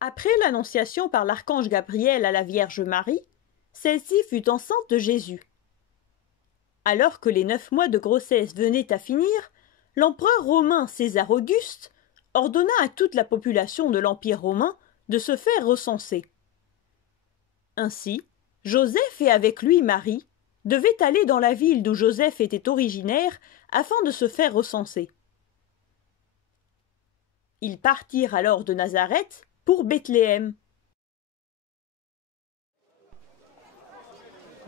Après l'annonciation par l'archange Gabriel à la Vierge Marie, celle-ci fut enceinte de Jésus. Alors que les 9 mois de grossesse venaient à finir, l'empereur romain César Auguste ordonna à toute la population de l'Empire romain de se faire recenser. Ainsi, Joseph et avec lui Marie devaient aller dans la ville d'où Joseph était originaire afin de se faire recenser. Ils partirent alors de Nazareth pour Bethléem.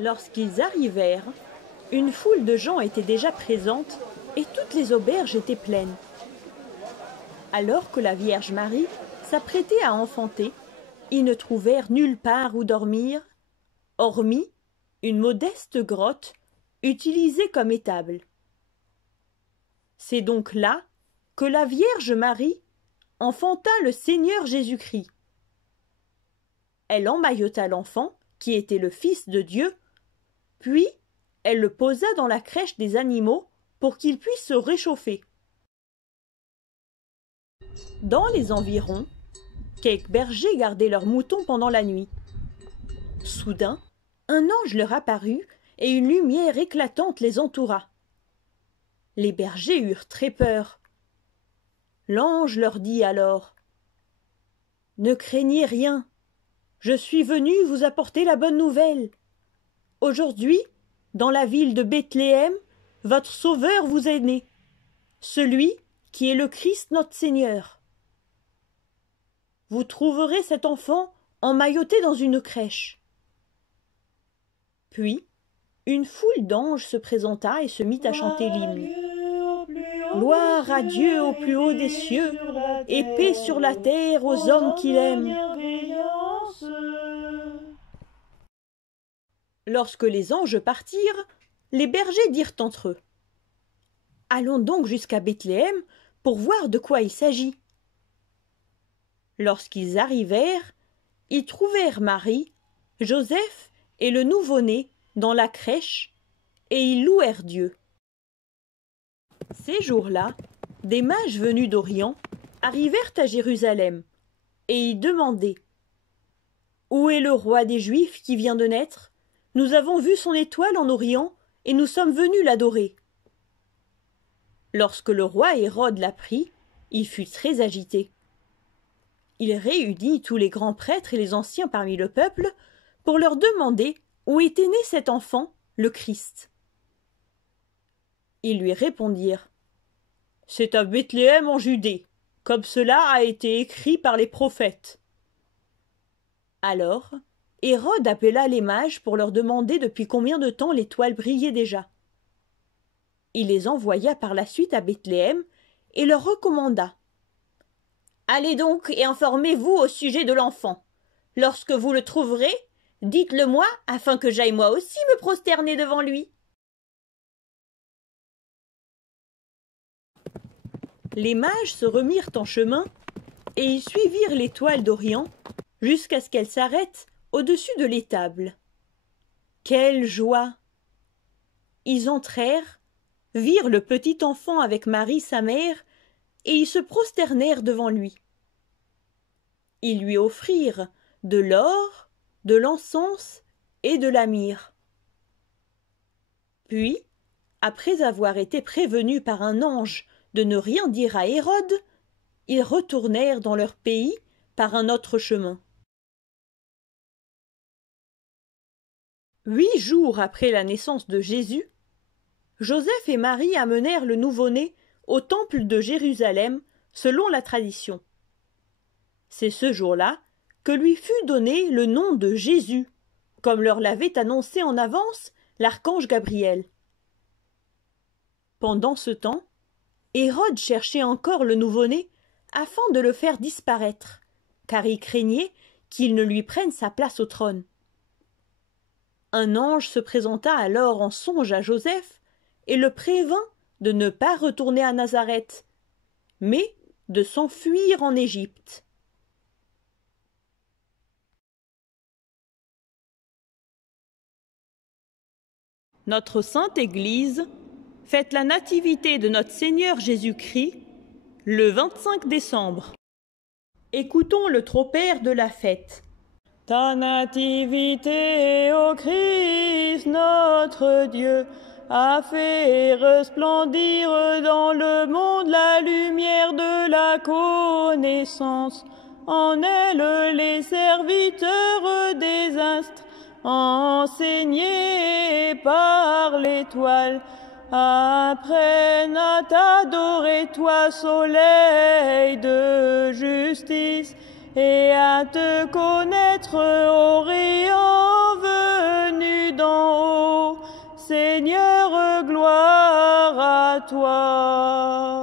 Lorsqu'ils arrivèrent, une foule de gens était déjà présente et toutes les auberges étaient pleines. Alors que la Vierge Marie s'apprêtait à enfanter, ils ne trouvèrent nulle part où dormir, hormis une modeste grotte utilisée comme étable. C'est donc là que la Vierge Marie enfanta le Seigneur Jésus-Christ. Elle emmaillota l'enfant, qui était le Fils de Dieu, puis elle le posa dans la crèche des animaux pour qu'il puisse se réchauffer. Dans les environs, quelques bergers gardaient leurs moutons pendant la nuit. Soudain, un ange leur apparut et une lumière éclatante les entoura. Les bergers eurent très peur. L'ange leur dit alors : « Ne craignez rien, je suis venu vous apporter la bonne nouvelle. Aujourd'hui, dans la ville de Bethléem, votre Sauveur vous est né, celui qui est le Christ notre Seigneur. Vous trouverez cet enfant emmailloté dans une crèche. » Puis, une foule d'anges se présenta et se mit à chanter l'hymne. Gloire à Dieu au plus haut des cieux, et paix sur la terre aux hommes qu'il aime. Lorsque les anges partirent, les bergers dirent entre eux : « Allons donc jusqu'à Bethléem pour voir de quoi il s'agit. » Lorsqu'ils arrivèrent, ils trouvèrent Marie, Joseph et le nouveau-né dans la crèche, et ils louèrent Dieu. Ces jours-là, des mages venus d'Orient arrivèrent à Jérusalem, et y demandaient : « Où est le roi des Juifs qui vient de naître ? Nous avons vu son étoile en Orient, et nous sommes venus l'adorer. » Lorsque le roi Hérode l'apprit, il fut très agité. Il réunit tous les grands prêtres et les anciens parmi le peuple pour leur demander où était né cet enfant, le Christ. Ils lui répondirent : « C'est à Bethléem en Judée, comme cela a été écrit par les prophètes. » Alors, Hérode appela les mages pour leur demander depuis combien de temps l'étoile brillait déjà. Il les envoya par la suite à Bethléem et leur recommanda : « Allez donc et informez-vous au sujet de l'enfant. Lorsque vous le trouverez, dites-le moi afin que j'aille moi aussi me prosterner devant lui. » Les mages se remirent en chemin et ils suivirent l'étoile d'Orient jusqu'à ce qu'elle s'arrête au-dessus de l'étable. Quelle joie! Ils entrèrent, virent le petit enfant avec Marie sa mère, et ils se prosternèrent devant lui. Ils lui offrirent de l'or, de l'encens et de la myrrhe. Puis, après avoir été prévenus par un ange de ne rien dire à Hérode, ils retournèrent dans leur pays par un autre chemin. 8 jours après la naissance de Jésus, Joseph et Marie amenèrent le nouveau-né au temple de Jérusalem selon la tradition. C'est ce jour-là que lui fut donné le nom de Jésus, comme leur l'avait annoncé en avance l'archange Gabriel. Pendant ce temps, Hérode cherchait encore le nouveau-né afin de le faire disparaître, car il craignait qu'il ne lui prenne sa place au trône. Un ange se présenta alors en songe à Joseph et le prévint de ne pas retourner à Nazareth, mais de s'enfuir en Égypte. Notre Sainte Église fête la nativité de notre Seigneur Jésus-Christ le 25 décembre. Écoutons le tropère de la fête. Ta nativité, ô Christ, notre Dieu, a fait resplendir dans le monde la lumière de la connaissance. En elle, les serviteurs des astres, enseignés par l'étoile, apprennent à t'adorer, toi, soleil de justice, et à te connaître, ô rayon venu d'en haut. Seigneur, gloire à toi.